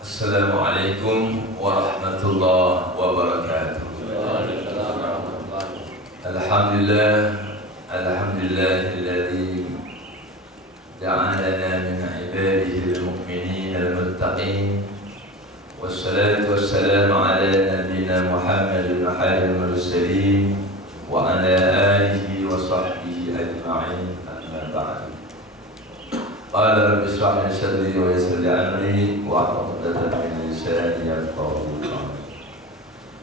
Assalamualaikum warahmatullahi wabarakatuh. Alhamdulillahilladzi ja'alana min ibadihi al-mu'minin al-muttaqin. Wassalatu wassalamu ala nabiyyina Muhammadin wa alihi mursalin wa ala alihi wa sahbihi ajma'in. Amma ba'd. Qala rabbi shrah li sadri wa yassir li amri wa hlul 'uqdatam min lisani yafqahu qawli.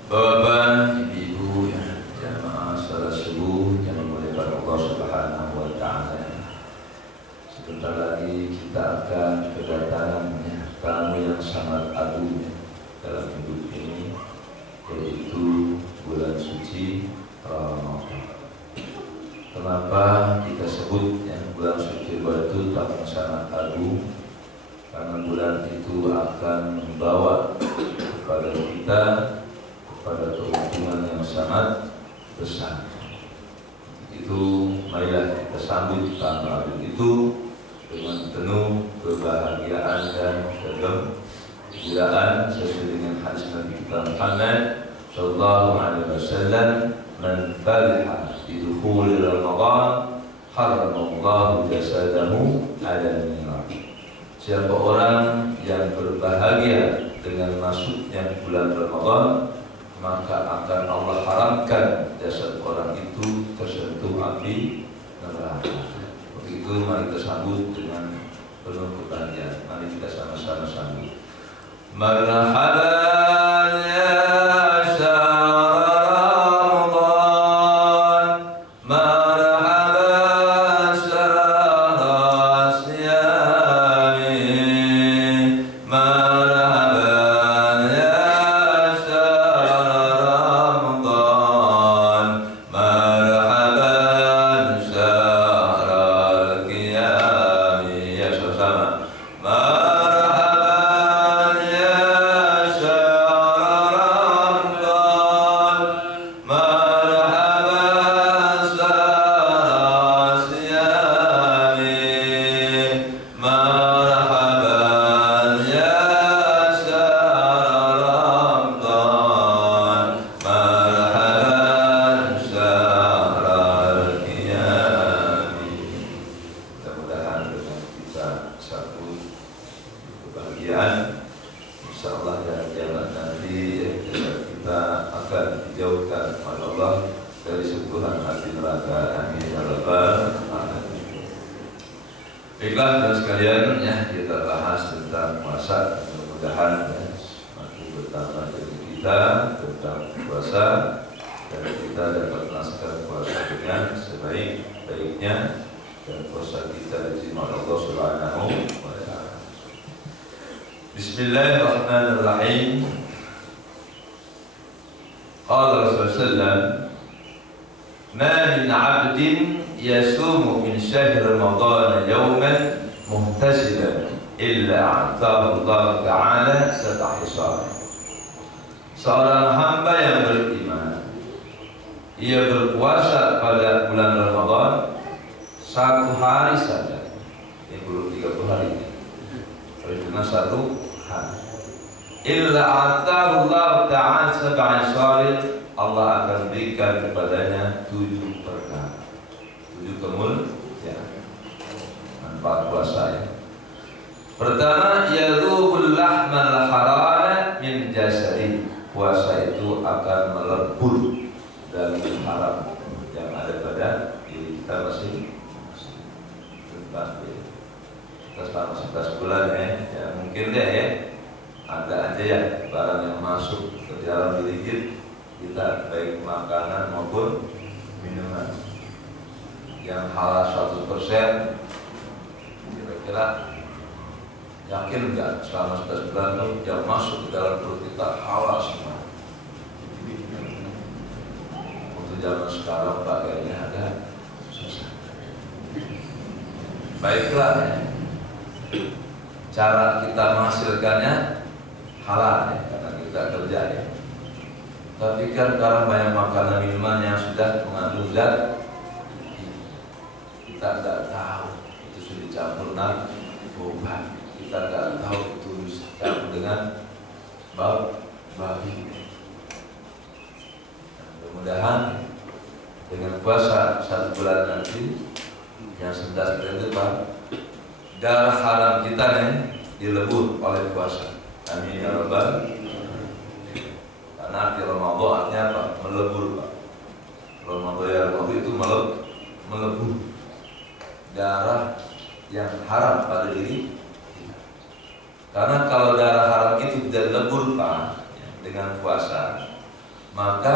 Bapak, Ibu, jamaah salat subuh yang dimuliakan Allah Subhanahu wa taala. Sebentar lagi kita akan kedatangan tamu yang sangat agung dalam hidup ini, yaitu bulan suci Ramadan. Kenapa kita sebut bulan suci itu tamu sangat agung? Karena bulan itu akan membawa kepada kita kepada keuntungan yang sangat besar. Itu marilah kita sambut tamu agung itu dengan penuh kebahagiaan dan kegembiraan sesuai dengan hadis Nabi kita Muhammad sallallahu alaihi wasallam, man fariha bi dukhul Ramadan haramallahu jasadahu 'ala an-nar. Siapa orang yang berbahagia dengan masuknya bulan Ramadan, maka akan Allah haramkan jasad orang itu tersentuh api neraka. Begitu, mari kita sambut dengan penuh kebahagiaan. Mari kita sama-sama sambut. Marhaban ya Bismillahirrahmanirrahim. Qala Rasulullah, ma min 'abdin yasumu min syahri Ramadan yawman muhtasiban illa a'tahu Allah Ta'ala sab'a hisab. Seorang hamba yang beriman, ia berpuasa pada bulan Ramadan satu hari saja. Ini belum 30 hari. Cuma satu hari. Illa atahu Allah Ta'ala sab'a hisab, Allah akan berikan kepadanya 7 perkara. 7 kemuliaan. Manfaat puasa ya. Pertama, yadhubul lahmal harama min jasadi. Puasa itu akan melebur daging haram yang ada pada diri kita masing-masing. Kita selama 11 bulan ya mungkin deh ya ada aja ya barang yang masuk ke dalam diri kita, baik makanan maupun minuman yang halal 100%. Kira-kira yakin nggak selama 11 bulan itu yang masuk ke dalam perut kita halal semua? Untuk zaman sekarang pakainya ada susah. Baiklah ya. Cara kita menghasilkannya halal ya, karena kita kerja ya. Tapi kan sekarang banyak makanan minuman yang sudah mengandung zat, kita tidak tahu itu sudah dicampur narkoba. kita nggak tahu itu campur dengan babi. Mudah-mudahan dengan puasa 1 bulan nanti yang 11 bulan itu Pak, darah haram kita nih dilebur oleh puasa. Amin ya rabbal. Karena arti Ramadan artinya apa? Melebur Pak. Ramadan ya Ramadan itu melebur darah yang haram pada diri kita. Karena kalau darah haram itu tidak dilebur Pak dengan puasa, maka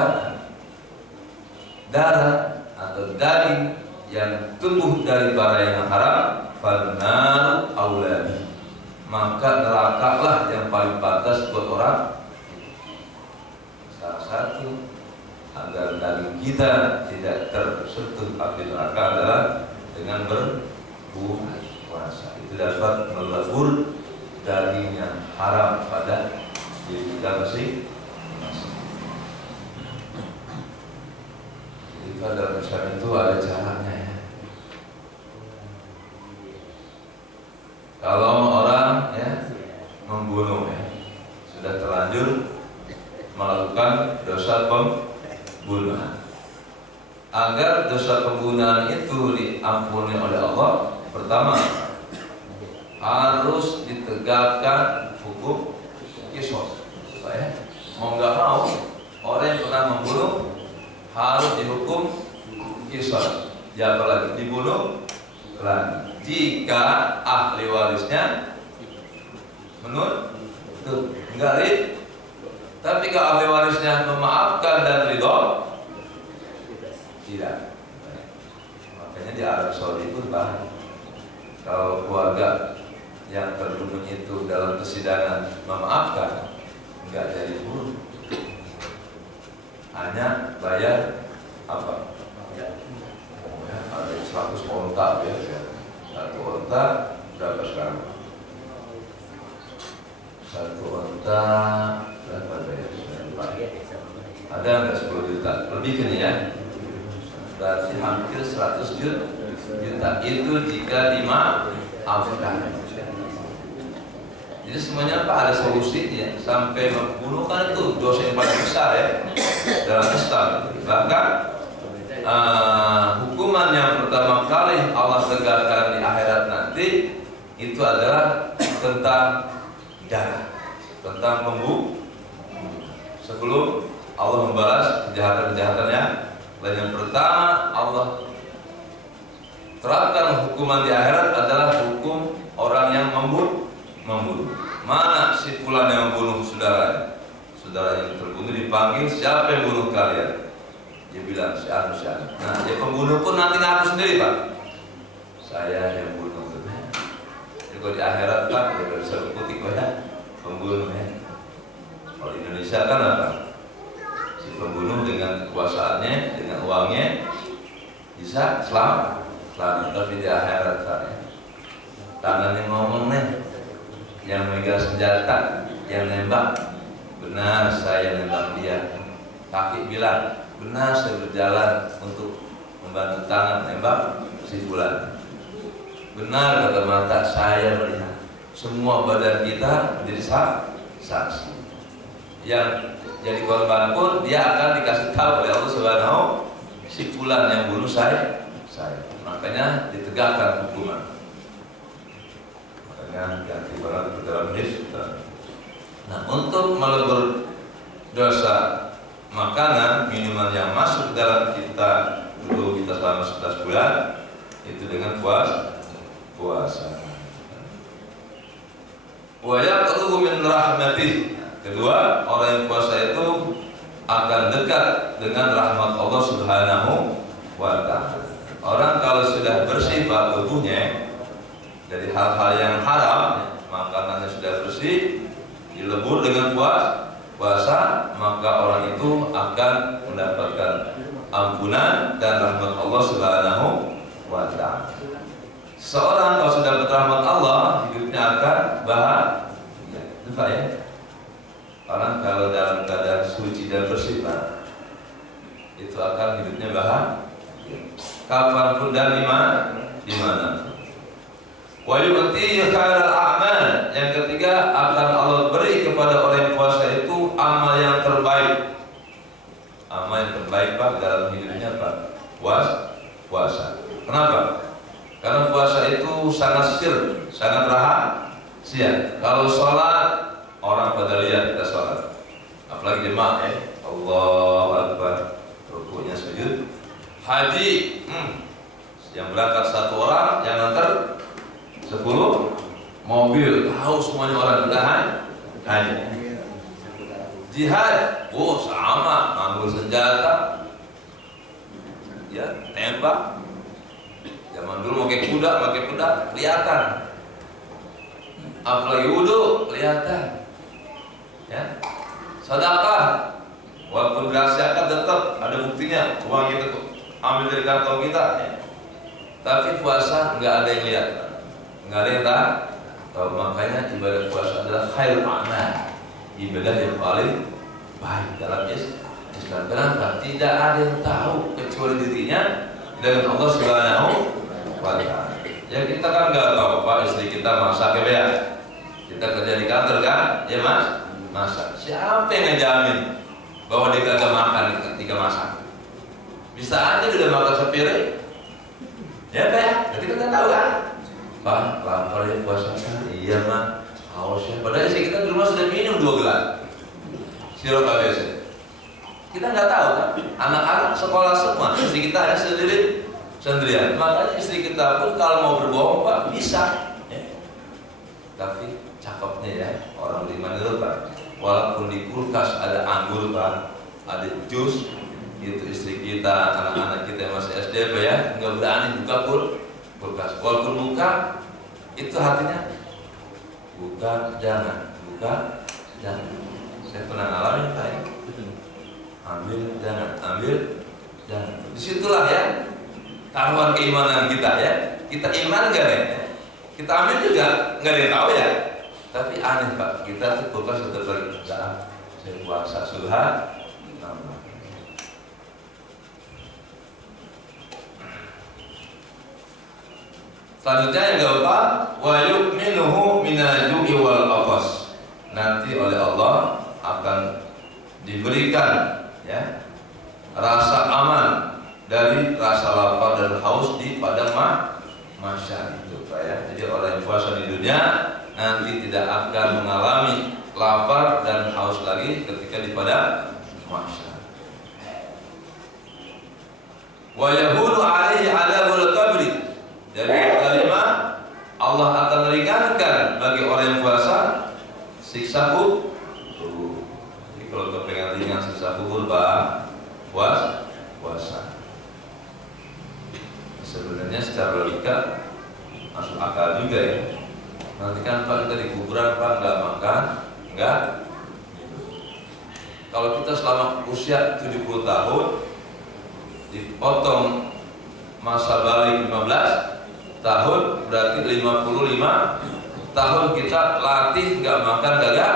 darah atau daging yang tumbuh dari barang yang haram fanar auladi, maka nerakalah yang paling pantas buat orang. Salah satu agar daging kita tidak tersentuh api neraka adalah dengan berpuasa. Itu dapat melebur daging yang haram pada diri kita masing-masing. Jadi pada Islam itu ada caranya ya. Kalau orang ya membunuh ya, sudah terlanjur melakukan dosa pembunuhan, agar dosa pembunuhan itu diampuni oleh Allah, pertama harus ditegakkan hukum qisas. Ya, mau nggak mau orang yang pernah membunuh harus dihukum qisas. Ya apalagi dibunuh lagi. Jika ahli warisnya menuntut, enggak rid. Tapi kalau ahli warisnya memaafkan dan ridho, tidak. Makanya di Arab Saudi itu bahkan kalau keluarga yang terbunuh itu dalam persidangan memaafkan, enggak jadi bunuh, hanya bayar apa? Ada 100 onta ya. 1 onta berapa sekarang? 1 onta berapa bayar? Ada enggak 10 juta? Lebih kan ya? Berarti hampir 100 juta. Itu jika dimaafkan. Jadi semuanya Pak ada solusi ya. Sampai membunuh kan itu dosa yang paling besar ya dalam Islam. Bahkan hukuman yang pertama kali Allah tegakkan di akhirat nanti itu adalah tentang darah, tentang pembunuh. Sebelum Allah membalas kejahatan-kejahatan yang lain, yang pertama Allah terapkan hukuman di akhirat adalah hukum orang yang membunuh. Mana si fulan yang membunuh saudara yang terbunuh dipanggil, siapa yang bunuh kalian? Dia bilang si anu. Nah, dia pembunuh pun nanti ngaku sendiri Pak, saya yang bunuh. Jadi kalau di akhirat Pak, dia bisa putih banyak pembunuh ya. Kalau di Indonesia kan apa? Si pembunuh dengan kekuasaannya, dengan uangnya bisa selamat. Tapi di akhirat Pak ya, tangan yang ngomong nih, yang megang senjata, yang nembak, benar saya nembak dia. Kaki bilang, benar saya berjalan untuk membantu tangan nembak si fulan. Benar kata mata saya melihat. Semua badan kita menjadi saksi. Yang jadi korban pun dia akan dikasih tahu oleh Allah Subhanahu, si fulan yang bunuh saya. Makanya ditegakkan hukuman. Makanya ganti barang dalam hadis. Nah, untuk melebur dosa makanan, minuman yang masuk dalam kita dulu kita selama 11 bulan itu dengan puasa. Wa yaqrubu min rahmatih. Kedua, orang yang puasa itu akan dekat dengan rahmat Allah Subhanahu wa ta'ala. Orang kalau sudah bersih tubuhnya dari hal-hal yang haram, makanannya sudah bersih, dilebur dengan puasa, maka orang itu akan mendapatkan ampunan dan rahmat Allah Subhanahu wa ta'ala. Seorang kalau sudah dapat rahmat Allah, hidupnya akan bahagia. Betul ya? Orang kalau dalam keadaan suci dan bersih, itu akan hidupnya bahagia. Kapanpun dan dimana. Wa yu'ti khairal a'mal. Yang ketiga, akan Allah beri kepada orang yang puasa itu amal yang terbaik. Amal yang terbaik Pak dalam hidupnya Pak, puasa. Kenapa? Karena puasa itu sangat sir, sangat rahasia. Kalau sholat, orang pada lihat kita sholat. Apalagi jemaah ya, Allahu Akbar, rukunya sujud. Haji, yang berangkat 1 orang, yang nganter 10 mobil, tahu semuanya orang bertahan haji. Jihad, sama, ambil senjata, ya tembak. Zaman dulu pakai kuda, kelihatan. Apalagi wudu, kelihatan. Ya, sedekah, walaupun dirahasiakan tetap ada buktinya. Uang itu ambil dari kantong kita. Ya. Tapi puasa nggak ada yang lihat. Nggak ada yang tahu. Makanya ibadah puasa adalah khairul a'mal, ibadah yang paling baik dalam Islam. Kenapa? Tidak ada yang tahu kecuali dirinya dengan Allah Subhanahu wa Ta'ala. Ya kita kan nggak tahu Pak, istri kita masak ya. Kita kerja di kantor kan, ya Mas, masak. Siapa yang ngejamin bahwa dia kagak makan ketika masak? Bisa aja udah makan sepiring. Ya Pak, berarti kita nggak tahu kan? Pak, lapar ya puasa kan? Iya mah, hausnya. Padahal istri kita di rumah sudah minum 2 gelas sirup ABC. Kita nggak tahu kan? Anak-anak sekolah semua, istri kita ada sendirian. Makanya istri kita pun kalau mau berbohong Pak bisa. Ya. Tapi cakepnya ya orang beriman itu Pak. Walaupun di kulkas ada anggur Pak, ada jus, itu istri kita, anak-anak kita yang masih SD Pak ya, nggak berani buka kulkas. Walaupun buka, itu hatinya buka jangan. Saya pernah ngalamin Pak ya. Ambil jangan. Disitulah ya taruhan keimanan kita ya. Kita iman gak ya? Kita ambil juga nggak ada yang tahu ya. Tapi aneh Pak, kita tuh kulkas tetap berjalan. Saya puasa subhanallah. Selanjutnya yang keempat, wa yu'minuhu minal ju'i wal atas. Nanti oleh Allah akan diberikan ya rasa aman dari rasa lapar dan haus di padang mahsyar itu Pak ya. Jadi orang yang puasa di dunia nanti tidak akan mengalami lapar dan haus lagi ketika di padang mahsyar. Wa yahulu alaihi adabul qabri. Jadi kalimat Allah akan meringankan bagi orang yang puasa siksa kubur. Jadi kalau kepengen ringan siksa kubur Pak, puasa. Sebenarnya secara logika masuk akal juga ya. Nanti kan Pak kita di kuburan Pak nggak makan, nggak. Kalau kita selama usia 70 tahun dipotong masa balik 15 tahun, berarti 55 tahun kita latih nggak makan, gak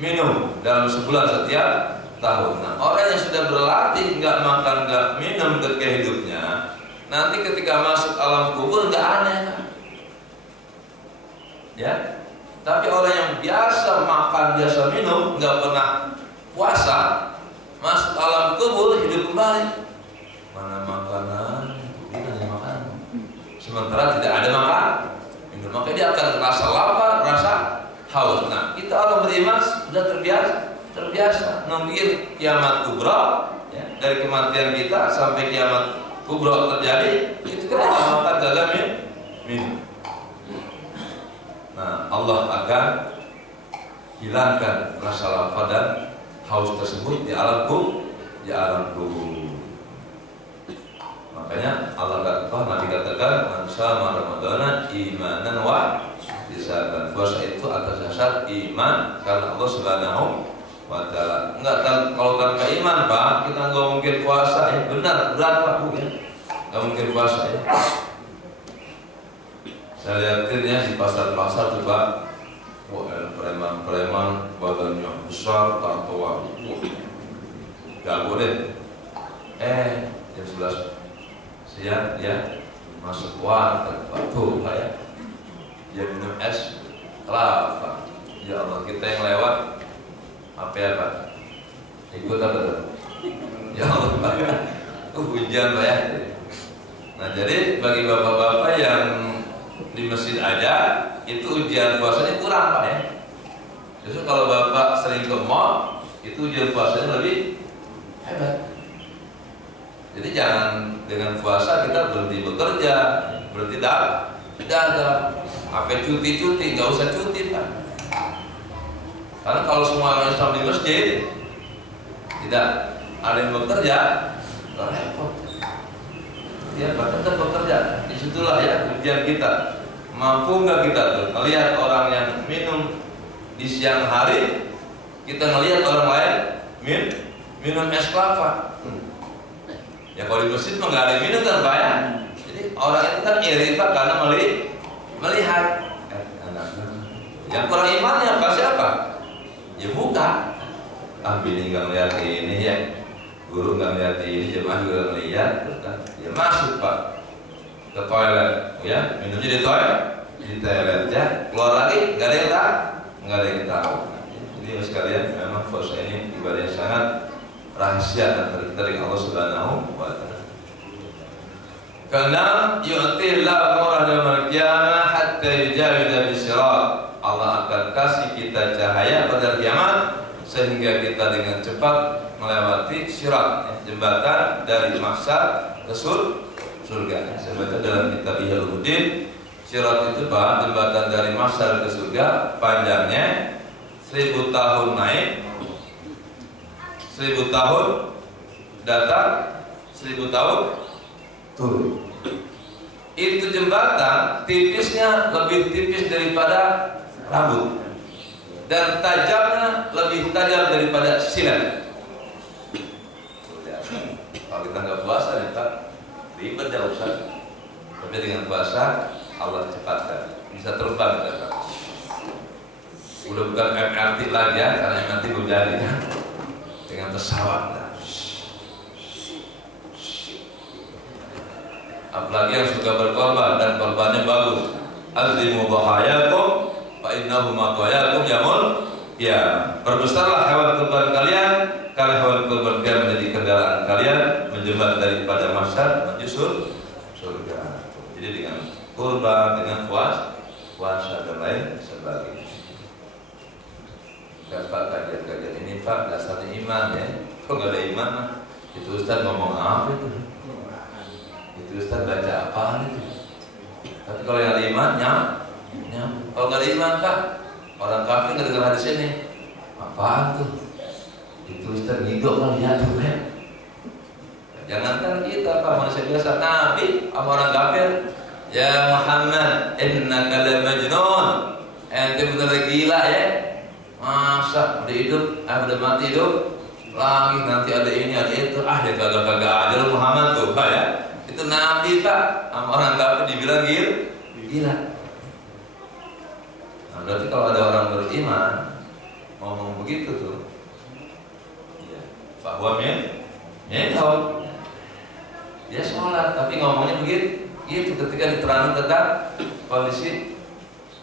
minum dalam sebulan setiap tahun. Nah, orang yang sudah berlatih nggak makan, nggak minum ketika hidupnya, nanti ketika masuk alam kubur nggak aneh, ya. Tapi orang yang biasa makan, biasa minum, nggak pernah puasa, masuk alam kubur hidup kembali. Mana makanan? Ini makanan. Sementara tidak ada makan, minum, maka dia akan rasa lapar, rasa haus. Nah, kita orang beriman sudah terbiasa nungguin kiamat kubra, ya, dari kematian kita sampai kiamat kubra terjadi, itu kita nggak makan, gagal minum. Nah, Allah akan hilangkan rasa lapar dan haus tersebut di alam kubur. Makanya Allah Nabi katakan man shama ramadhana imanan wa ihtisaban. Puasa itu atas dasar iman karena Allah Subhanahu wa Ta'ala. Enggak, kalau tanpa iman Pak, kita enggak mungkin puasa ya. Benar, berat Pak Bu ya. Enggak mungkin puasa ya. Saya lihatin ya di pasar-pasar tuh Pak. Wah, preman-preman badannya besar, tato jago deh. Jam 11 siang dia masuk warteg Pak tuh Pak ya. dia minum es kelapa. Ya Allah, kita yang lewat apa ya Pak? Ikut apa tuh? Ya Allah Pak, hujan Pak ya. Nah jadi bagi bapak-bapak yang di masjid aja, itu ujian puasanya kurang Pak ya. Justru kalau bapak sering ke mall, itu ujian puasanya lebih hebat. Jadi jangan dengan puasa kita berhenti bekerja, berhenti dagang, apa cuti-cuti, nggak usah cuti Pak. Karena kalau semua orang Islam di masjid tidak ada yang bekerja, nggak repot. Ya, tetap bekerja. Disitulah ya ujian kita. Mampu nggak kita tuh melihat orang yang minum di siang hari, kita ngelihat orang lain minum es kelapa. Ya kalau di masjid mah nggak ada yang minum kan Pak ya. Jadi orang itu kan iri Pak karena melihat. Yang kurang imannya apa siapa? Ya buka. Bini nggak melihat ini ya. Guru nggak melihat ini, jemaah juga nggak melihat, ya masuk Pak ke toilet, ya minumnya di toilet ya, keluar lagi nggak ada yang tahu. Jadi sekalian memang puasa ini ibadah yang sangat rahasia antara kita dengan Allah Subhanahu wa Ta'ala. Karena yu'tillah nurah yaumil qiyamah hatta yujawida bis-sirat. Allah akan kasih kita cahaya pada kiamat sehingga kita dengan cepat melewati sirat, jembatan dari mahsyar ke surga. Sebetulnya dalam kitab Ihya Ulumuddin, sirat itu Pak, jembatan dari mahsyar ke surga, panjangnya 1000 tahun naik, 1000 tahun datang, 1000 tahun turun. Itu jembatan tipisnya lebih tipis daripada rambut dan tajamnya lebih tajam daripada silet. Kalau kita nggak puasa nih Pak, ribet ya Ustaz. Tapi dengan puasa Allah cepatkan, bisa terbang kita Pak. Udah bukan MRT lagi ya, karena MRT belum jadi kan. Dengan pesawat lah. Apalagi yang suka berkorban dan korbannya bagus. Azimu dhahayakum fa innahu maqayakum yaumul qiyamah. Perbesarlah hewan kurban kalian, karena hewan kurban kalian menjadi kendaraan kalian menjembat daripada mahsyar menuju surga. Jadi dengan kurban, dengan puasa dan lain sebagainya. Dan Pak kajian-kajian ini Pak dasarnya iman ya. Kok nggak ada iman mah? Itu Ustaz ngomong apa itu? Itu Ustaz baca apaan itu? Tapi kalau yang ada iman kalau nggak ada iman Pak, orang kafir nggak dengar hadis ini. Apaan tuh? Itu Ustaz ngigok kan ya tuh kan? Jangankan kita Pak, manusia biasa, Nabi sama orang kafir, ya Muhammad, innaka la majnun. Ente bener gila ya. Masa udah hidup, udah mati hidup lagi, nanti ada ini, ada itu, dia kagak-kagak aja Muhammad tuh Pak ya. Itu Nabi Pak, sama orang kafir dibilang gila. Nah berarti kalau ada orang beriman ngomong begitu tuh, ya, bahwa tahu dia sholat tapi ngomongnya begitu, gitu ketika diterangkan tentang kondisi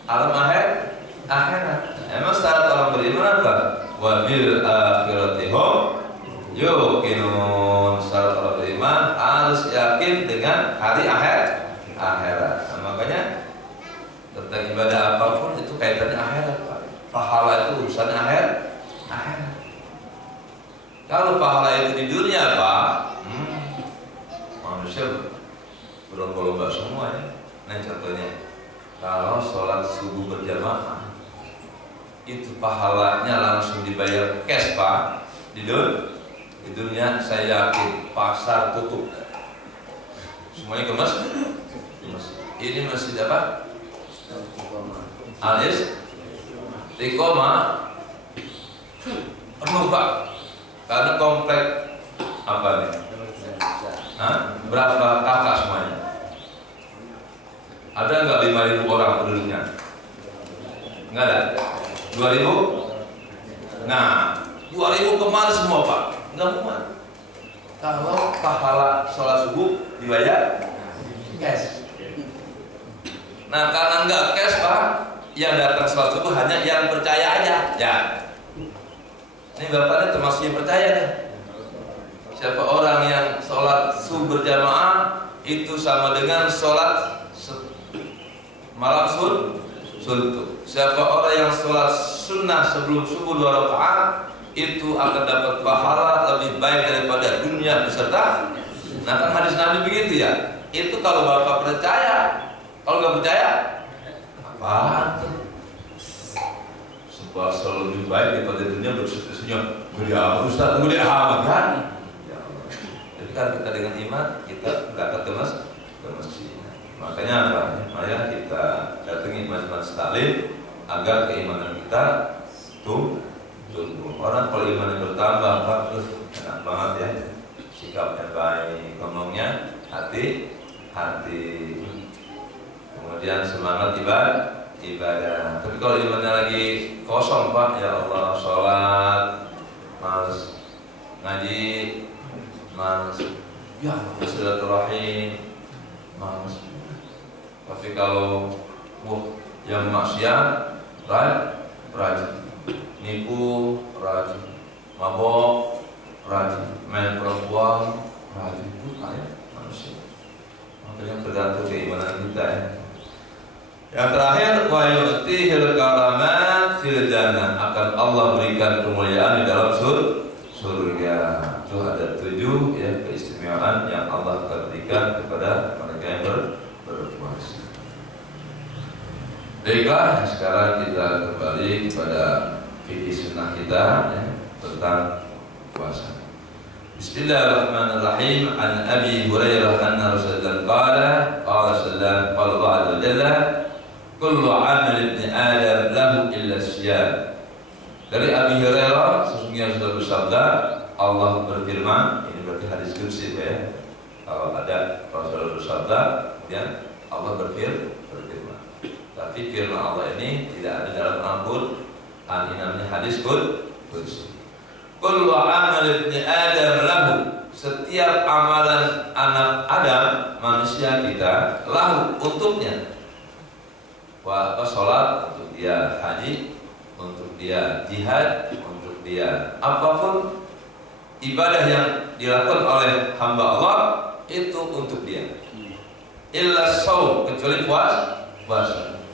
alam akhirat. Emang syarat orang beriman apa? Wa bil akhirati hum yuqinun. Syarat orang beriman harus yakin dengan hari akhirat. Nah, makanya tentang ibadah apapun itu kaitannya akhirat Pak. Pahala itu urusannya akhirat. Kalau pahala itu di dunia Pak, manusia berlomba-lomba semua ya. Nah contohnya, kalau sholat subuh berjamaah itu pahalanya langsung dibayar cash Pak. Di dunia saya yakin pasar tutup, semuanya ke masjid. Ini masjid apa? Istiqomah penuh Pak, karena komplek apa nih? Berapa kakak semuanya? Ada nggak 5.000 orang penduduknya? Nggak ada. 2.000? Nah, 2.000 kemana semua Pak? Nggak muat. Kalau pahala sholat subuh dibayar cash. Nah karena nggak cash Pak, yang datang sholat subuh hanya yang percaya aja. Ya. Ini bapaknya termasuk yang percaya nih. Siapa orang yang sholat subuh berjamaah itu sama dengan sholat malam suntuk. Siapa orang yang sholat sunnah sebelum subuh 2 rakaat itu akan dapat pahala lebih baik daripada dunia beserta. Nah kan hadis Nabi begitu ya. Itu kalau bapak percaya. Kalau nggak percaya, apaan tuh? Sebuah lebih baik daripada dunia bersenyum. Beliau Ustaz, mulia amat kan? Ya Allah. Jadi kan kita dengan iman kita berangkat ke masjid. Makanya apa? Mari kita datangi majelis taklim agar keimanan kita tumbuh. Orang kalau imannya bertambah, Pak, terus enak banget ya. Sikapnya baik, ngomongnya hati. Kemudian semangat ibadah. Tapi kalau imannya lagi kosong Pak, ya Allah, sholat males, ngaji males, ya silaturahim males. Tapi kalau yang maksiat rajin, nipu rajin, mabok rajin, main perempuan rajin, itu kayak manusia. Makanya tergantung keimanan kita ya. Yang terakhir, wa yu'tihil karamat fil jannah, akan Allah berikan kemuliaan di dalam surga. Itu ada 7 ya keistimewaan yang Allah berikan kepada mereka yang berpuasa. Baiklah, sekarang kita kembali kepada fikih sunnah kita ya, tentang puasa. Bismillahirrahmanirrahim. An Abi Hurairah anna Rasulullah qala sallallahu alaihi wasallam kullu amal ibni Adam lahu illa siyam. Dari Abi Hurairah sesungguhnya sudah bersabda, Allah berfirman, ini berarti hadis qudsi ya. Kalau ada Rasulullah bersabda, kemudian Allah berfirman. Tapi firman Allah ini tidak ada dalam Al-Qur'an. Ini namanya hadis qudsi. Kullu amal ibni Adam lahu, setiap amalan anak Adam, manusia kita, lahu, untuknya. Apa sholat untuk dia, haji untuk dia, jihad untuk dia, apapun ibadah yang dilakukan oleh hamba Allah itu untuk dia. Illa shaum, kecuali puasa.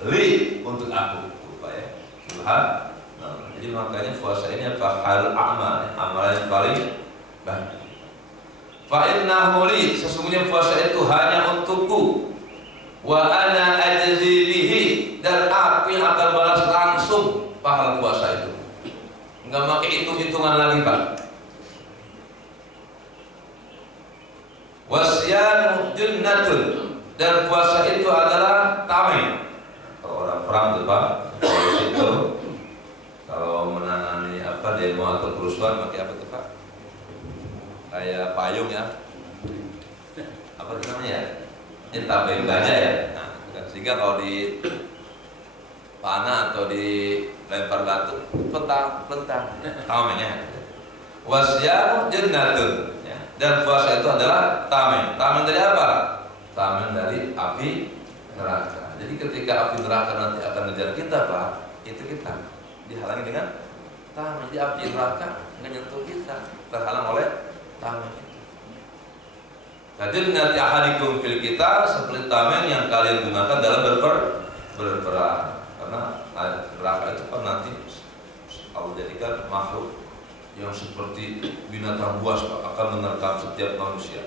Li, untuk aku, ya. Jadi makanya puasa ini apa? Halul amal, amalan yang paling baik. Fa innahu li, sesungguhnya puasa itu hanya untukku. Wa ana ajzi bihi, dan aku yang akan balas langsung pahala puasa itu. Enggak pakai hitung-hitungan lagi, Pak. Wasyamu junnatun, dan puasa itu adalah tameng. Kalau orang perang tuh Pak, itu kalau menangani apa demo atau kerusuhan pakai apa tuh Pak? Kayak payung ya. Apa itu namanya ya? Ini tabeng gajah ya. Nah, sehingga kalau di panah atau di lempar batu, pentang, tamengnya. Wasyamu jannatun, ya. Dan puasa itu adalah tameng. Tameng dari apa? Tameng dari api neraka. Jadi ketika api neraka nanti akan mengejar kita Pak, itu kita dihalangi dengan tameng. Jadi api neraka menyentuh kita, terhalang oleh tameng itu. Jadi nanti ahadikum fil kita, seperti tameng yang kalian gunakan dalam berperang. Karena neraka itu kan nanti Allah jadikan makhluk yang seperti binatang buas Pak, akan menerkam setiap manusia.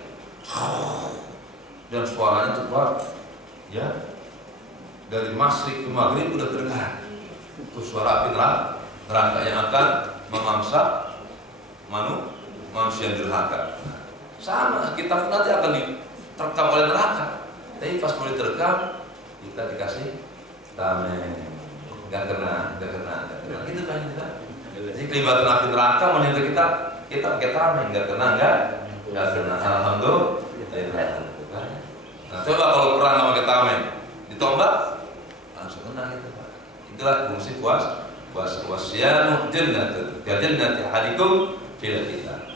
Dan suaranya cepat, ya, dari masyrik ke maghrib udah terdengar. Itu suara api neraka yang akan memangsa manusia yang durhaka. Sama, kita pun nanti akan diterkam oleh neraka. Tapi pas mulai terkam, kita dikasih tameng. Gak kena. Gitu kan kita. Jadi kelibatan api neraka menyentuh kita pakai tameng, gak kena. Alhamdulillah. Nah, coba kalau perang sama pakai tameng, ditombak, langsung kena gitu Pak. Itulah fungsi puasa. Wasyanu jannatun, jannati ahadikum fil kita.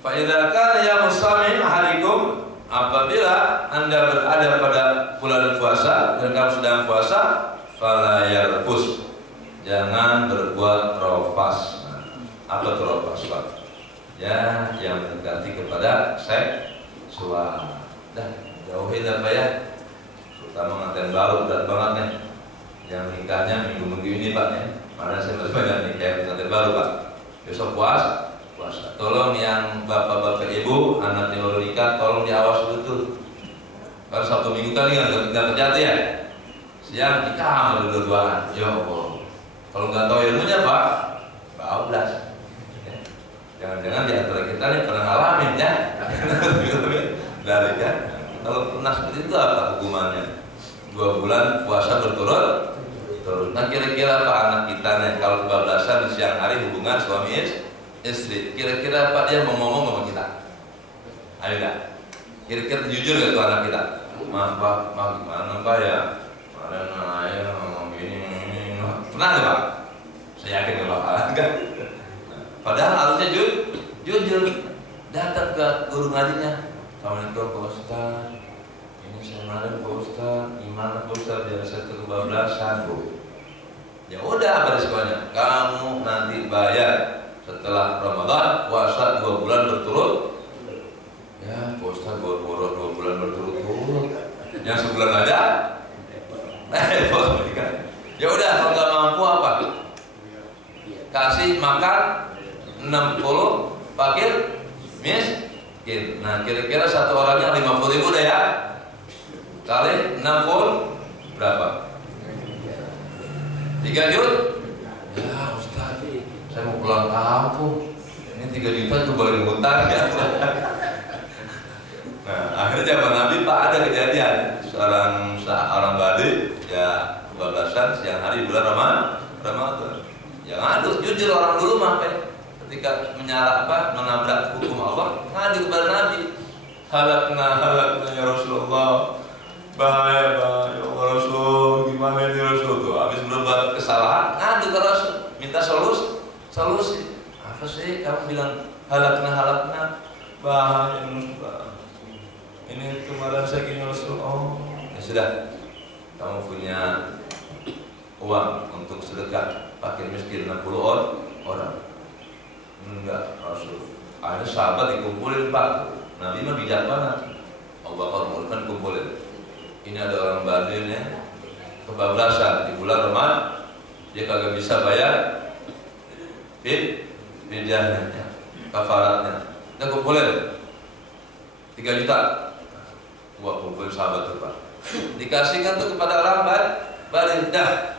Fa idza kana ya muslimin ahadikum, apabila Anda berada pada bulan puasa dan kamu sedang puasa, fala yarfus, jangan berbuat rofas. Apa itu rofas, Pak? Ya, yang mendekati kepada seksual. Dah, jauhin apa ya? Terutama nganten baru berat banget nih. Yang nikahnya minggu-minggu ini, Pak ya. Mana saya masih banyak nikah nganten baru, Pak. Besok puasa. Tolong yang bapak-bapak ibu, anaknya baru nikah, tolong diawas betul. Kalau Sabtu Minggu kali nggak terjadi ya. Siang nikah berdua-duaan. Ya Allah. Kalau nggak tahu ilmunya Pak, bablas. Jangan-jangan di antara kita nih pernah ngalamin ya. Dari kan. Kalau pernah seperti itu apa hukumannya? 2 bulan puasa berturut. Nah kira-kira Pak anak kita nih kalau kebablasan di siang hari hubungan suami istri, kira-kira Pak dia mau ngomong sama kita? Ayo dah. Kira-kira jujur gak tuh anak kita? Maaf Pak, gimana Pak ya? Kemarin ayah ngomong gini. Pernah gak Pak? Saya yakin gak bakalan kan? Padahal harusnya jujur. Datang ke guru ngajinya. Assalamualaikum Pak Ustaz. Ini saya kemarin Pak Ustaz. Gimana Pak Ustaz? Biar saya kebablasan Bu. Ya udah apa responnya? Kamu nanti bayar setelah Ramadan puasa 2 bulan berturut. Ya Pak Ustaz boro-boro 2 bulan berturut-turut. Yang sebulan aja. Ya udah kalau nggak mampu apa? Kasih makan 60 fakir miskin. Nah kira-kira satu orangnya 50.000 deh ya. Kali 60 berapa? 3 juta. Ya Ustaz, saya mau pulang kampung. Ini 3 juta tuh boleh ngutang ya. Nah akhirnya zaman Nabi Pak ada kejadian seorang badai ya kebablasan siang hari bulan Ramadan. Yang ngadu jujur orang dulu mah ketika menabrak hukum Allah ngadu kepada Nabi. Halakna ya Rasulullah. Bahaya ya Rasul, gimana ini Rasul tuh? Habis berbuat kesalahan ngadu ke Rasul, minta solusi. Apa sih kamu bilang halakna? Bahaya Rasul. Ini kemarin saya gini Rasul. Oh, ya sudah. Kamu punya uang untuk sedekah fakir miskin 60 orang. Enggak Rasul. Akhirnya sahabat dikumpulin Pak. Nabi mah bijaksana. Allah kan kumpulin. Ini ada orang badainya kebablasan di bulan Ramadan, dia kagak bisa bayar fidyahnya, kafaratnya. Dia kumpulin 3 juta. Wah kumpulin sahabat tuh Pak. Dikasihkan tuh kepada orang badai. Dah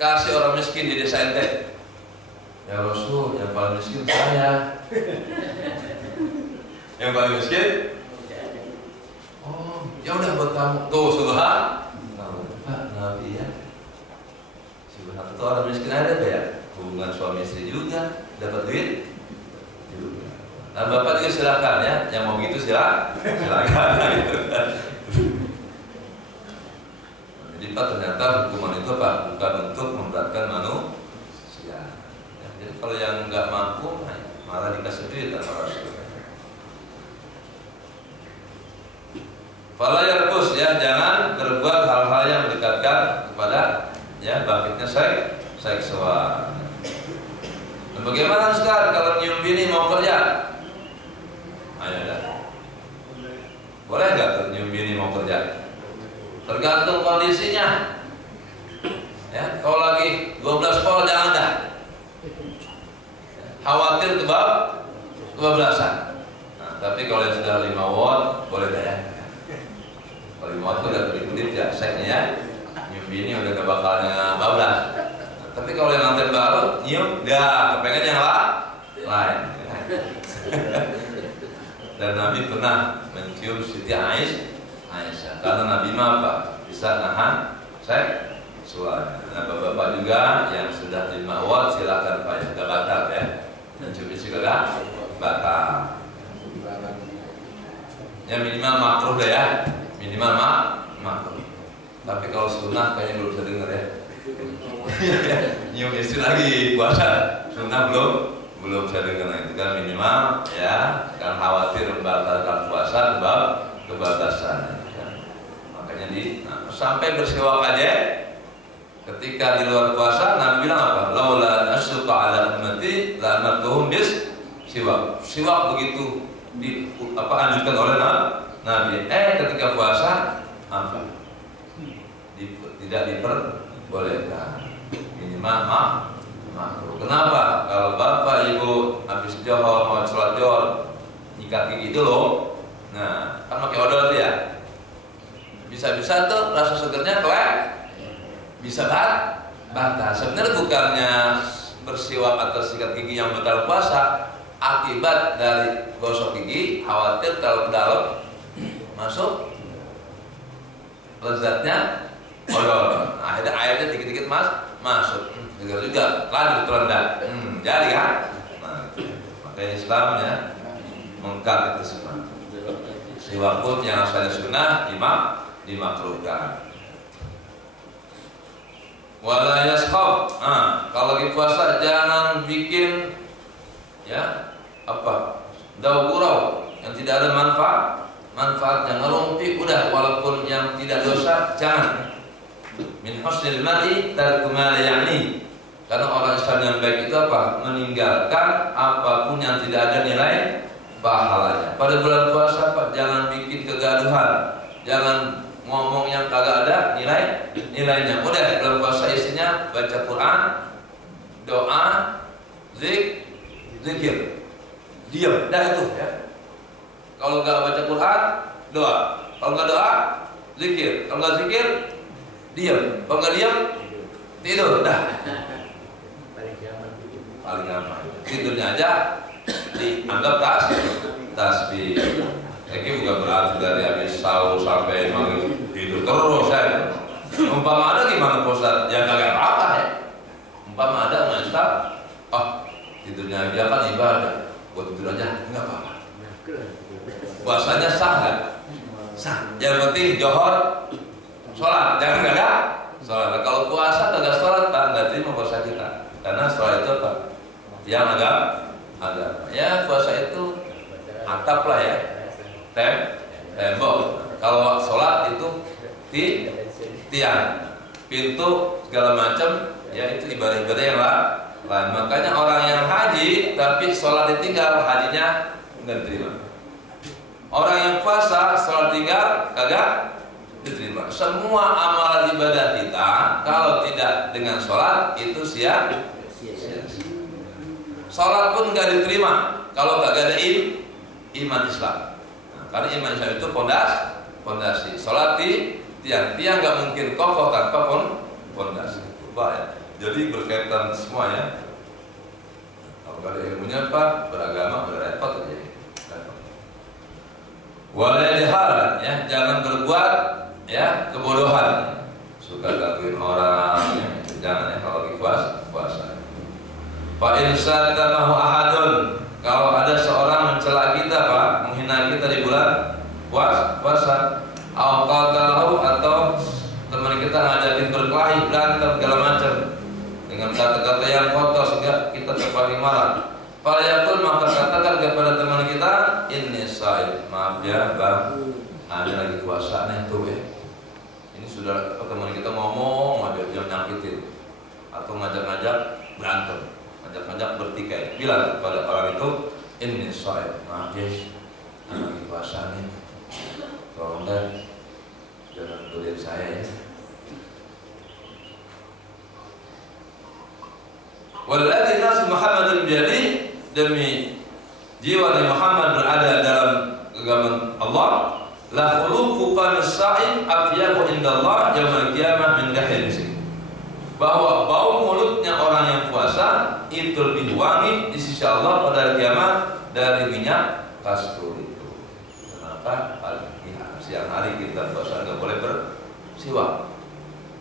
kasih orang miskin di desa ente. Ya Rasul, yang paling miskin saya. Yang paling miskin? Oh, ya udah buat kamu. Tuh Pak Nabi ya. Subhanallah itu orang miskin ada ya. Hubungan suami istri juga dapat duit juga. Nah Bapak juga silakan ya. Yang mau gitu silakan. Jadi Pak ternyata hukuman itu Pak bukan untuk memberatkan manusia. Ya, jadi kalau yang nggak mampu malah dikasih duit sama Rasul. Fala yarkus ya, jangan berbuat hal-hal yang mendekatkan kepada ya bangkitnya seksual. Dan bagaimana Ustaz kalau nyium bini mau kerja? Ayo dah. Boleh nggak nyium bini mau kerja? Tergantung kondisinya. Ya, kalau lagi 12 volt jangan dah. Khawatir kebablasan. Nah, tapi kalau yang sudah 5 watt boleh dah ya. Kalau 5 watt udah kulit ya seknya ya. Nyium bini udah gak bakalnya bablas. Nah, tapi kalau yang anten baru nyium, dah kepengen yang lain. Dan Nabi pernah mencium Siti Aisyah karena Nabi mah apa? Bisa nahan seksualnya. Nah bapak-bapak juga yang sudah 5 watt silakan Pak ya, gak batal ya. Dan cium-cium juga gak batal. Ya minimal makruh deh ya. Minimal makruh. Tapi kalau sunnah kayaknya belum bisa dengar ya. Nyium istri lagi puasa, sunnah belum bisa dengar. Itu kan minimal ya, kan khawatir membatalkan puasa kebatasan. Ya. Makanya sampai bersiwak aja. Ketika di luar puasa, Nabi bilang apa? Laula asyqa ala ummati la amartuhum bis siwak. Siwak begitu anjurkan oleh Nabi. Ketika puasa apa? Tidak diperbolehkan. Minimal makruh. Kenapa? Kalau bapak ibu habis johor mau sholat johor nyikat gigi dulu, nah kan pakai odol tuh ya. Bisa-bisa tuh rasa segernya bisa batas. Sebenarnya bukannya bersiwak atau sikat gigi yang batal puasa, akibat dari gosok gigi khawatir kalau ke dalam masuk lezatnya odol. Akhirnya airnya dikit-dikit masuk. Juga lanjut terendah. Jadi kan, makanya Islamnya mengkat itu semua. Siwak pun yang asalnya sunnah dimakruhkan. Wala yaskhab. Kalau lagi puasa jangan bikin daur gurau yang tidak ada manfaatnya, ngerumpi udah walaupun yang tidak dosa jangan. Min husnil mar'i tarku ma la ya'ni. Karena orang Islam yang baik itu apa? Meninggalkan apapun yang tidak ada nilai pahalanya. Pada bulan puasa Pak, jangan bikin kegaduhan, jangan ngomong yang kagak ada nilainya. Udah bulan puasa isinya baca Quran, doa, zikir, diam, dah itu ya. Kalau nggak baca Quran, doa. Kalau nggak doa, zikir. Kalau nggak zikir, diam. Kalau nggak diam, tidur. Dah. Paling gampang. Tidurnya aja dianggap tasbih. Ini bukan berarti dari habis sahur sampai maghrib tidur terus ya. Umpama ada gimana Ustaz? Ya kagak apa-apa ya. Umpama ada nggak Ustaz? Tidurnya dia kan ibadah. Buat tidur aja nggak apa-apa. Puasanya sah nggak? Sah. Yang penting johor sholat, jangan kagak sholat. Kalau puasa kagak sholat nggak terima puasa kita. Karena sholat itu apa? Yang agama. Ya puasa itu atap lah ya. Tembok. Kalau sholat itu tiang, pintu segala macam. Ya itu ibadah-ibadah yang lain. Makanya orang yang haji tapi sholat ditinggal, hajinya nggak diterima. Orang yang puasa sholat tinggal kagak diterima. Semua amalan ibadah kita kalau tidak dengan sholat itu sia-sia. Sholat pun nggak diterima kalau kagak ada iman Islam. Karena iman Islam itu fondasi. Sholat tiang nggak mungkin kokoh tanpa fondasi. Bahaya. Jadi berkaitan semua ya. Kalau ada ilmunya Pak, beragama repot aja. Waladihal ya, jangan berbuat ya kebodohan. Suka gangguin orang, ya. Jangan ya kalau lagi puasa. Fa insa tamahu ahadun. Kalau ada seorang mencela kita Pak, menghina kita di bulan puasa, atau teman kita ngajakin berkelahi, berantem segala macam dengan kata-kata yang kotor sehingga kita terpaling marah. Fala yaqul, maka katakan kepada teman kita, inni shaim. Maaf ya Bang, ada lagi puasa nih tuh ya. Ini sudah teman kita ngomong, jangan nyakitin atau ngajak-ngajak berantem, ngajak-ngajak bertikai. Bilang kepada orang itu, inni shaim. Maaf ya, ada lagi puasa nih. Tolong dan jangan tulis saya ya. Walladzi nafsu Muhammadin biyadi, demi jiwa Nabi Muhammad berada dalam genggaman Allah, la khuluqu qansain afyahu indallah yaumil qiyamah min dahil musik. Bahwa bau mulutnya orang yang puasa itu lebih wangi di sisi Allah pada hari kiamat dari minyak kasturi itu. Kenapa? Siang hari kita puasa nggak boleh bersiwak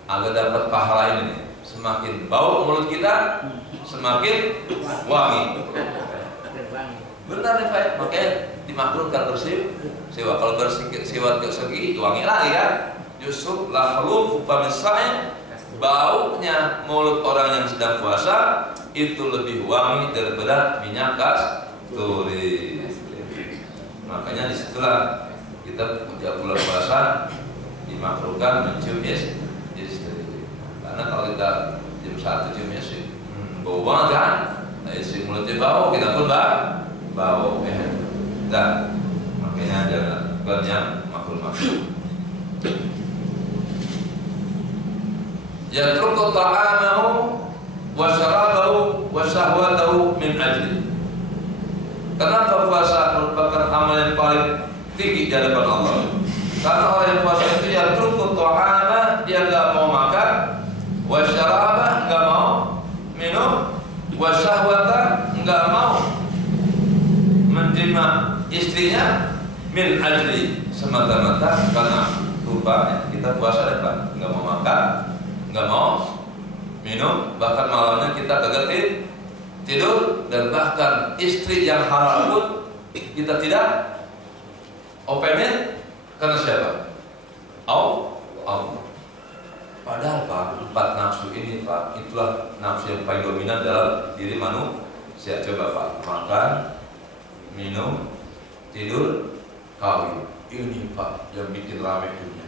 agar dapat pahala ini nih. Semakin bau mulut kita semakin wangi. Benar nih Pak, makanya dimakruhkan bersiwak. Kalau bersiwak segi wangi lagi kan. Justru lahlu famisa'in, baunya mulut orang yang sedang puasa itu lebih wangi daripada minyak kasturi. Makanya disitulah kita punya bulan puasa dimakruhkan mencium istri. Karena kalau kita jam 1 cium istri, bau banget kan? Nah, istri mulutnya bau, kita pun bau. Dan makanya jangan banyak makruh-makruh. Yatruku ta'amahu wa syarabahu wa syahwatahu min ajli. Kenapa puasa merupakan amal yang paling tinggi di hadapan Allah? Karena orang yang puasa itu yatruku ta'ama, dia enggak mau makan, wa syaraba, enggak mau minum, wa syahwata, enggak mau menerima istrinya, min ajli, semata-mata karena lupa kita puasa depan, enggak mau makan, enggak mau minum, bahkan malamnya kita kagak tidur, dan bahkan istri yang halal pun kita tidak openin karena siapa? Allah. Padahal Pak, 4 nafsu ini Pak, itulah nafsu yang paling dominan dalam diri manusia. Coba Pak, makan, minum, tidur, kawin. Ini Pak yang bikin ramai dunia.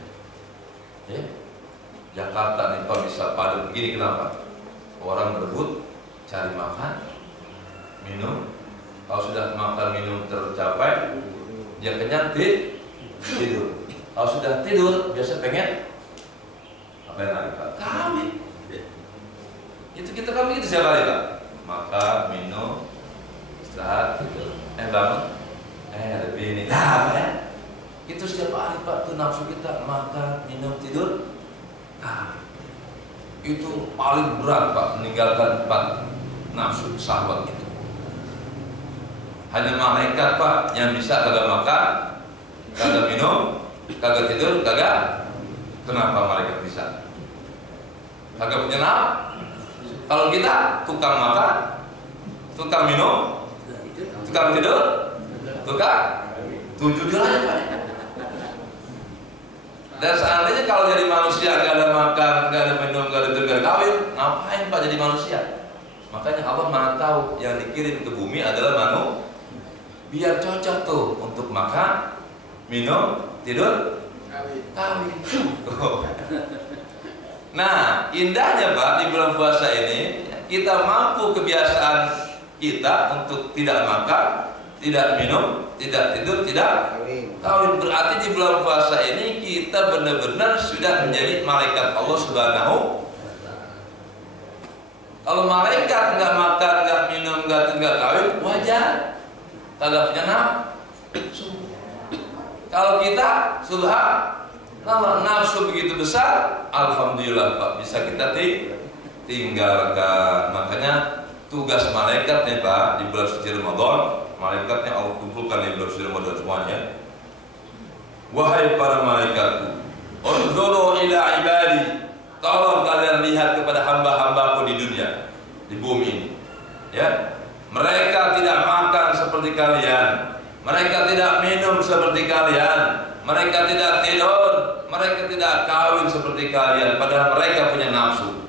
Ya? Jakarta nih Pak bisa padat begini, kenapa? Orang berebut cari makan, minum. Kalau sudah makan minum tercapai, dia kenyang tidur. Kalau sudah tidur biasa pengen apa yang lagi Pak? Kawin. Itu kita kawin itu siapa lagi Pak? Makan, minum, istirahat, tidur. Bangun, ada bini. Nah, apa ya? Itu setiap hari Pak tuh nafsu kita makan, minum, tidur. Nah, itu paling berat Pak, meninggalkan 4 nafsu syahwat itu. Hanya malaikat Pak yang bisa kagak makan, kagak minum, kagak tidur, kagak. Kenapa malaikat bisa? Kagak punya nafsu. Kalau kita tukang makan, tukang minum, tukang tidur, tukang 7 jalan Pak. Dan seandainya kalau jadi manusia gak ada makan, gak ada minum, gak ada tidur, gak ada kawin, ngapain Pak jadi manusia? Makanya Allah Maha tahu yang dikirim ke bumi adalah manusia, biar cocok tuh untuk makan, minum, tidur, kawin. Nah, indahnya Pak di bulan puasa ini kita mampu kebiasaan kita untuk tidak makan, tidak minum, tidak tidur, tidak kawin. Berarti di bulan puasa ini kita benar-benar sudah menjadi malaikat Allah Subhanahu. Kalau malaikat nggak makan, nggak minum, nggak kawin, wajar, kagak punya nafsu. Kalau kita nafsu begitu besar, alhamdulillah Pak bisa kita tinggalkan. Makanya tugas malaikat nih Pak di bulan suci Ramadan, malaikatnya Allah kumpulkan di bulan suci Ramadan semuanya. Wahai para malaikatku, unzuru ila ibadi, tolong kalian lihat kepada hamba-hambaku di dunia, di bumi ini. Ya, mereka tidak makan seperti kalian, mereka tidak minum seperti kalian, mereka tidak tidur, mereka tidak kawin seperti kalian, padahal mereka punya nafsu.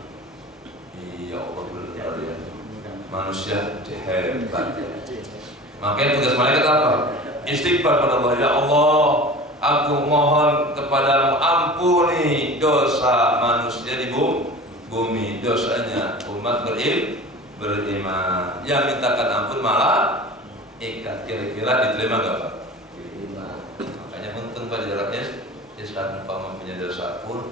Iya Allah benar ya. Manusia hebat. Makanya tugas malaikat apa? Istighfar pada Allah. Ya Allah, aku mohon kepadamu ampuni dosa manusia di bumi, dosanya umat beriman. Yang mintakan ampun malah ikat. Kira-kira diterima nggak Pak? Makanya untung Pak jaraknya saat umpama punya dosa pun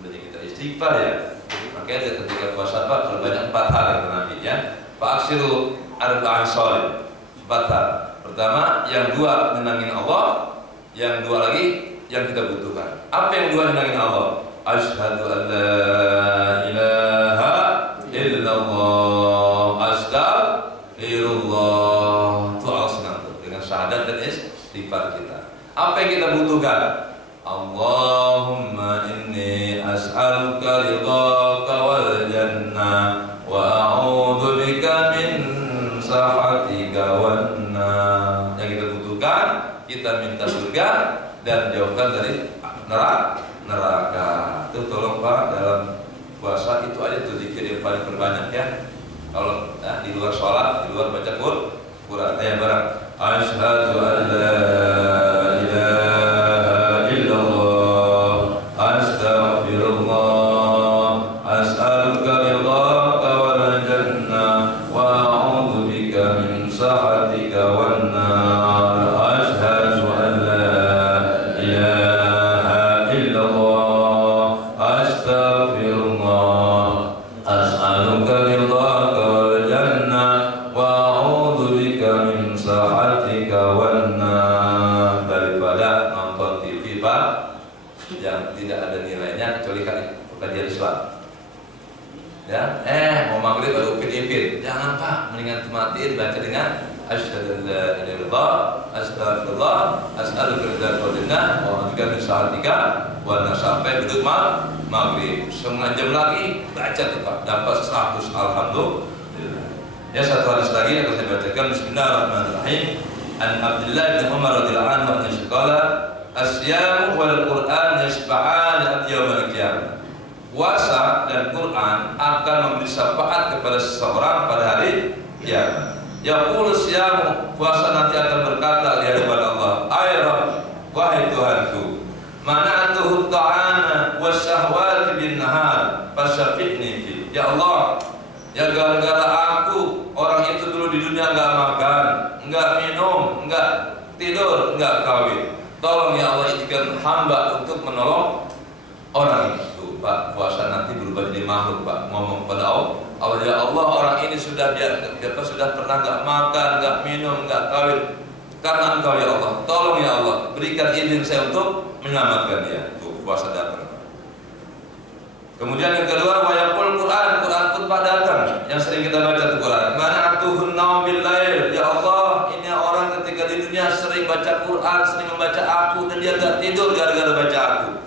udah kita istighfar ya. Makanya ketika puasa Pak berbanyak 4 hal kata Nabi ya. Pak aksiru arba'an sholih, 4 hal. Pertama, yang 2 menyenangin Allah, yang 2 lagi yang kita butuhkan. Apa yang 2 menyenangin Allah? Asyhadu an la ilaha illallah, astagfirullah. Itu alasan dengan syahadat dan istighfar kita. Apa yang kita butuhkan? Allahumma inni as'aluka ridhaka wal jannah wa a'udzu bika min sakhatika wan nar. Yang kita butuhkan, kita minta surga dan jauhkan dari neraka. Itu tolong Pak dalam puasa itu aja tuh zikir yang paling berbanyak ya. Kalau di luar sholat, di luar baca Quran ya barang. Asyhadu an la ilaha as'aluka ridhaka wal jannah wa a'udzu bika min sakhatika wan nar. Daripada nonton TV Pak yang tidak ada nilainya kecuali kajian Islam. Ya, mau maghrib baru upin-ipin. Jangan Pak, mendingan matiin baca dengan asyhadu an la ilaha illallah, astaghfirullah, as'aluka ridhaka wal jannah wa a'udzu bika min sakhatika wan nar sampai duduk maghrib. Setengah jam lagi baca tuh Pak, dapat 100 alhamdulillah. Ya, satu hadis lagi yang saya bacakan. Bismillahirrahmanirrahim. An Abdullah bin Umar radhiyallahu anhu qala as-siyam wal Qur'an yashfa'an yaumil qiyamah. Puasa dan Quran akan memberi syafaat kepada seseorang pada hari kiamat. Yaqulu siyam, puasa nanti akan berkata di hadapan Allah, ay Rabb, wahai Tuhanku, mana'atuhu ta'ana wasyahwati bin nahar fasyafi'ni fi. Ya Allah, ya gara-gara aku orang itu dulu di dunia enggak makan, enggak minum, enggak tidur, enggak kawin. Tolong ya Allah izinkan hamba untuk menolong orang itu. Pak, puasa nanti berubah jadi makhluk Pak, ngomong pada Allah, ya Allah orang ini sudah pernah enggak makan, enggak minum, enggak kawin karena Engkau ya Allah. Tolong ya Allah berikan izin saya untuk menyelamatkan dia. Tuh puasa datang. Kemudian yang kedua, wayaqul Quran, Quran pun Pak datang. Yang sering kita baca tuh Quran. Mana'atuhun naum bil lail. Ya Allah, ini orang ketika di dunia sering baca Quran, sering membaca aku dan dia enggak tidur gara-gara baca aku.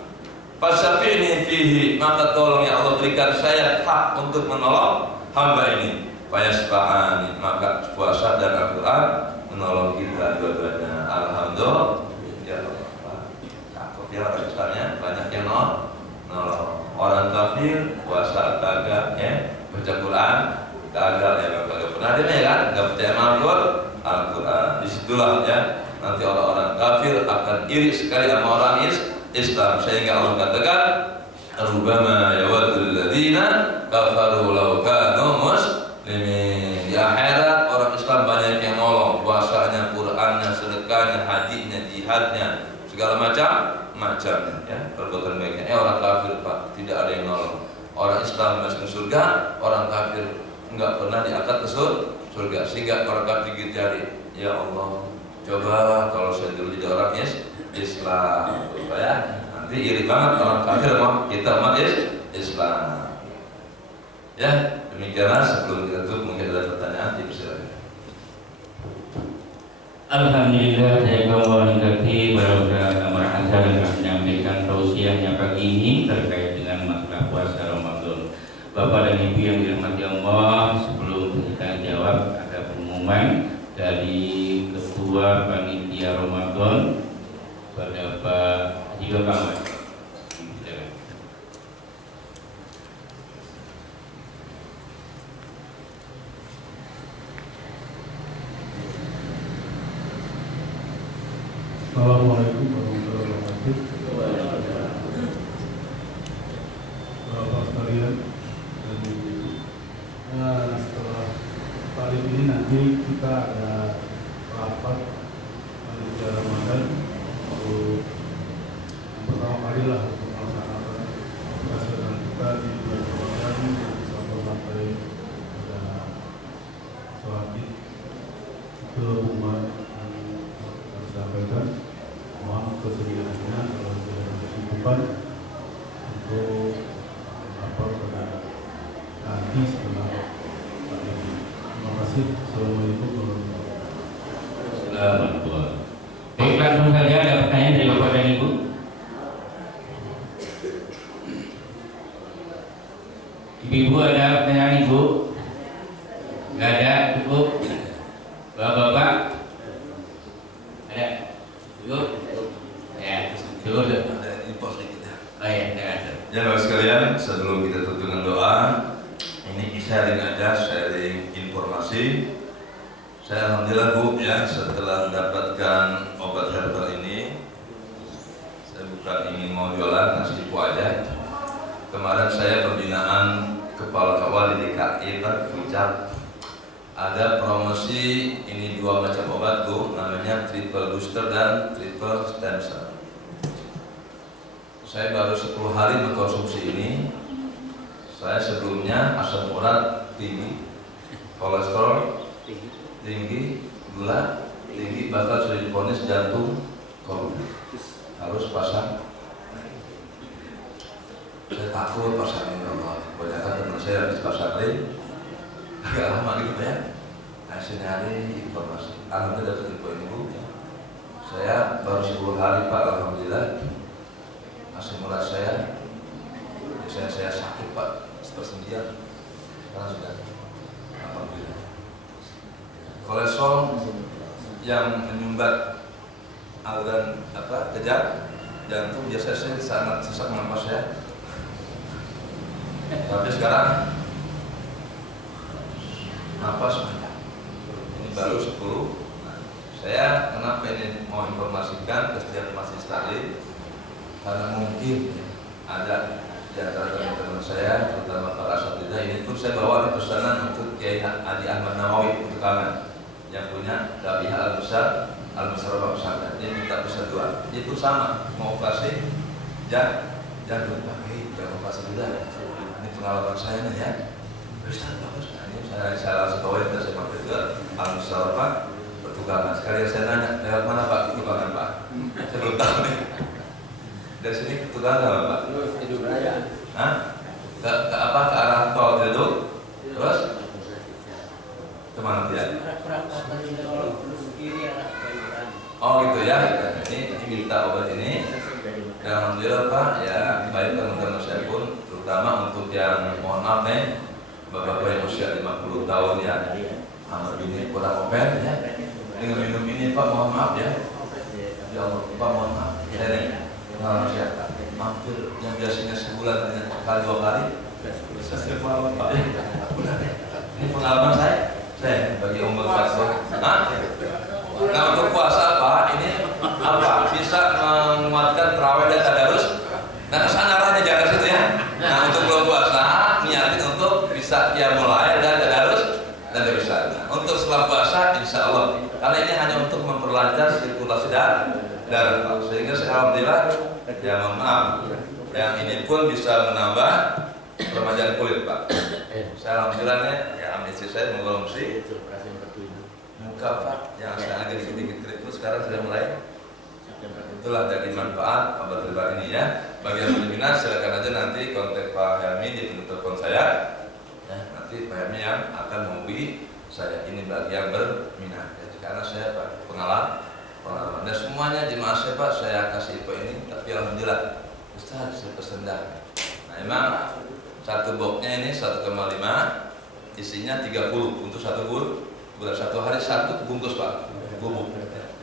Fasyafi'ni fihi, maka tolong ya Allah berikan saya hak untuk menolong hamba ini. Fayasfa'ani, maka puasa dan Al-Quran menolong kita dua-duanya. Alhamdulillah. Ya Allah, takut ya orang Islamnya banyak yang nolong. Orang kafir puasa kagak ya, baca Quran kagak ya, kagak pernah dia kan, nggak percaya Al-Quran. Disitulah ya nanti orang-orang kafir akan iri sekali sama orang Islam, sehingga Allah katakan rubama yawaddul ladzina kafaru law kanu muslimin. Di akhirat orang Islam banyak yang nolong, puasanya, Qur'annya, sedekahnya, hajinya, jihadnya, segala macamnya ya, perbuatan baiknya. Orang kafir Pak tidak ada yang nolong. Orang Islam masuk surga, orang kafir enggak pernah diangkat ke surga, sehingga orang kafir gigit jari. Ya Allah, coba kalau saya dulu jadi orang Islam, ya nanti iri banget orang kafir sama kita umat Islam. Ya, demikianlah sebelum kita tutup mungkin ada pertanyaan, dipersilakan. Alhamdulillah, saya kawan kaki barangkali Amar Hasan menyampaikan tausiahnya pagi ini terkait dengan masalah puasa Ramadan. Bapak dan Ibu yang dirahmati Allah, sebelum kita jawab ada pengumuman dari Ketua Panitia Ramadan pada Pak Haji Bapak. Assalamualaikum warahmatullahi wabarakatuh. Bapak sekalian dan Ibu, setelah kali ini nanti kita ada rapat panitia Ramadan untuk yang pertama kali lah untuk melaksanakan operasional kita di bulan Ramadan sampai pada sholat Id ke umat yang disampaikan. Mohon kesediaannya kalau tidak ada kesibukan untuk apa pada nanti setelah ini. Terima kasih. Assalamualaikum warahmatullahi wabarakatuh. Baik, langsung saja ada pertanyaan dari Bapak dan Ibu. Ibu ada pertanyaan Ibu? Nggak ada, cukup. Bapak-bapak ada? Cukup? Ya, cukup. Ada info sedikit ya. Oh ya, ada. Ya Bapak sekalian, sebelum kita tutup dengan doa, ini sharing aja, sharing informasi. Saya alhamdulillah Bu ya, setelah mendapatkan obat herbal ini, saya bukan ingin mau jualan nasi tipu aja. Kemarin saya pembinaan kepala kawal di DKI Pak Puncak. Ada promosi ini 2 macam obat tuh, namanya triple booster dan triple stem cell. Saya baru 10 hari mengkonsumsi ini. Saya sebelumnya asam urat tinggi, kolesterol tinggi, gula tinggi, bahkan sudah divonis jantung koroner, harus pasang. Saya takut pasang ini, Allah. Kebanyakan teman saya habis pasang ring, agak lama gitu ya. Nah, sini hari informasi, alhamdulillah dapat info ini Bu. Saya baru 10 hari Pak, alhamdulillah. Masih murah saya sakit Pak, persendian, sekarang sudah alhamdulillah. Kolesterol yang menyumbat aliran kejang jantung, biasanya saya sangat sesak nafas saya. Tapi sekarang nafas panjang. Ini baru 10. Saya kenapa ini mau informasikan ke setiap masjid taklim, karena mungkin ada di antara teman-teman saya, terutama para asatidzah, ini pun saya bawa pesanan untuk Kiai Haji Ahmad Nawawi untuk kalian yang punya Dabiha Al-Besar Al-Musarrafah Pesantren. Dia minta pesan doa. Itu sama, mau operasi jantung pakai jangan operasi juga. Ini pengalaman saya nih ya. Ustaz bagus. Nah, ini saya langsung bawa itu, saya pakai juga Al-Musarrafah pertukangan. Sekali saya nanya, lewat mana Pak pertukangan Pak? Saya belum tahu nih. Dari sini pertukangan apa Pak? Hidup raya. Hah? Ke arah tol itu? Terus? Kemana dia? Oh gitu ya. Ini minta obat ini. Dan alhamdulillah Pak, ya baik teman-teman saya pun, terutama untuk yang mohon maaf nih, bapak-bapak yang usia 50 tahun ya, amat ini kurang open ya. Dengan minum ini Pak, mohon maaf ya. Ya Allah Pak, mohon maaf. Ya nih, pengalaman saya hampir yang biasanya sebulan hanya kali 2 kali, saya pengalaman Pak. Ini pengalaman saya bagi umur pastor. Nah untuk puasa Pak, ini apa? Bisa menguatkan terawih dan tadarus. Nah kesana arahnya jangan situ ya. Nah untuk belum puasa, niatin untuk bisa ya mulai dan tadarus dan bisa. Nah, untuk setelah puasa, insya Allah. Karena ini hanya untuk memperlancar sirkulasi darah Pak. Sehingga alhamdulillah, ya mohon maaf, yang ini pun bisa menambah peremajaan kulit Pak. Saya alhamdulillahnya, ya ambisi saya mengkonsumsi muka Pak, yang saya agak sedikit kritis sekarang sudah mulai. Itulah dari manfaat obat herbal ini ya. Bagi yang berminat silakan aja nanti kontak Pak Helmi di telepon saya. Ya, nanti Pak Helmi yang akan menghubungi saya. Ini bagi yang berminat. Ya, karena saya Pak pengalaman dan semuanya jemaah saya Pak, saya kasih info ini. Tapi alhamdulillah, Ustaz saya pesen dah. Nah emang satu boxnya ini 1,5, isinya 30 untuk satu bulan, satu hari satu bungkus Pak, bubuk.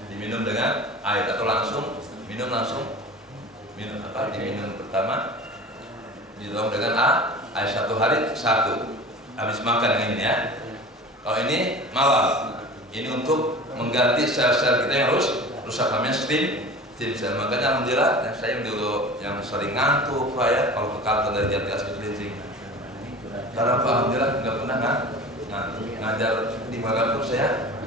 Diminum dengan air atau langsung minum diminum pertama ditolong dengan air satu hari satu habis makan yang ini ya. Kalau ini malam, ini untuk mengganti sel-sel kita yang rusak namanya stem sel. Makanya alhamdulillah yang saya dulu yang sering ngantuk Pak ya, kalau ke kantor dari Jati Asri Cilincing, karena Pak alhamdulillah nggak pernah ngantuk, ngajar di mana pun saya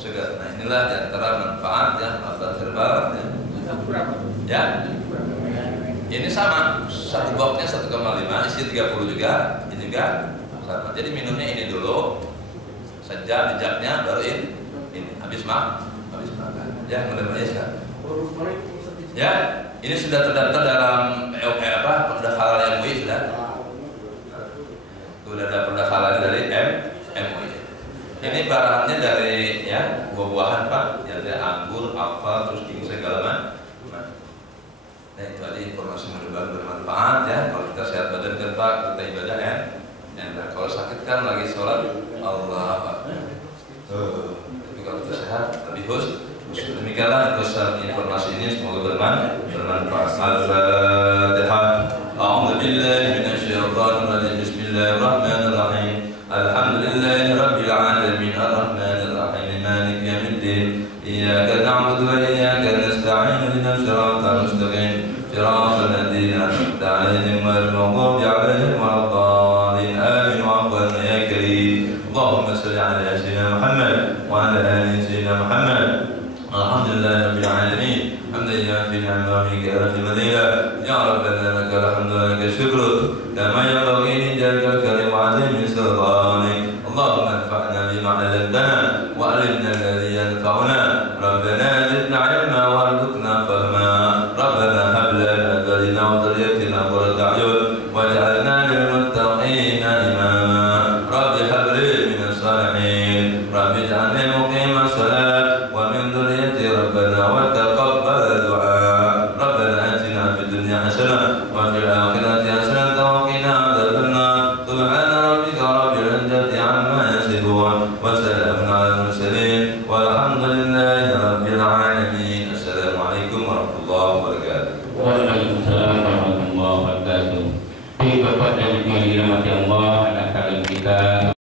segar. Nah inilah diantara manfaat ya, obat herbal ya. Ini sama, satu boxnya 1,5, isi 30 juga, ini juga sama. Jadi minumnya ini dulu, sejam jejaknya baru ini habis makan. Ya mudah-mudahan ya. Ini sudah terdaftar dalam Perda Halal MUI sudah ada Perda Halal dari MUI. Ini bahannya dari ya buah-buahan Pak, ya ada anggur, apel, terus segala macam. Nah itu ada informasi bermanfaat ya. Kalau kita sehat badan kan Pak, kita ibadah ya. Dan kalau sakit kan lagi sholat Allah Akbar. Tapi kalau kita sehat lebih khusus. Demikianlah pesan informasi ini, semoga bermanfaat. Al-Fatihah. A'udzu billahi minasyaitonir rajim. Bismillahirrahmanirrahim. Alhamdulillahi rabbil alamin arrahmanir rahim maliki yaumiddin. Iyyaka na'budu wa iyyaka nasta'in ihdinas siratal mustaqim. Siratal ladzina an'amta 'alaihim ghairil maghdubi 'alaihim waladdallin. Amin. Wa'afwan ya karim. Allahumma shalli 'ala sayyidina Muhammad wa 'ala ali sayyidina Muhammad. Alhamdulillah rabbil alamin. Hamdan yafi ni'amahu wa madina. Ya rabbana lakal hamdu wa lakal syukru. Kama yanbaghi li jalali karim wa 'azimi ما علمتنا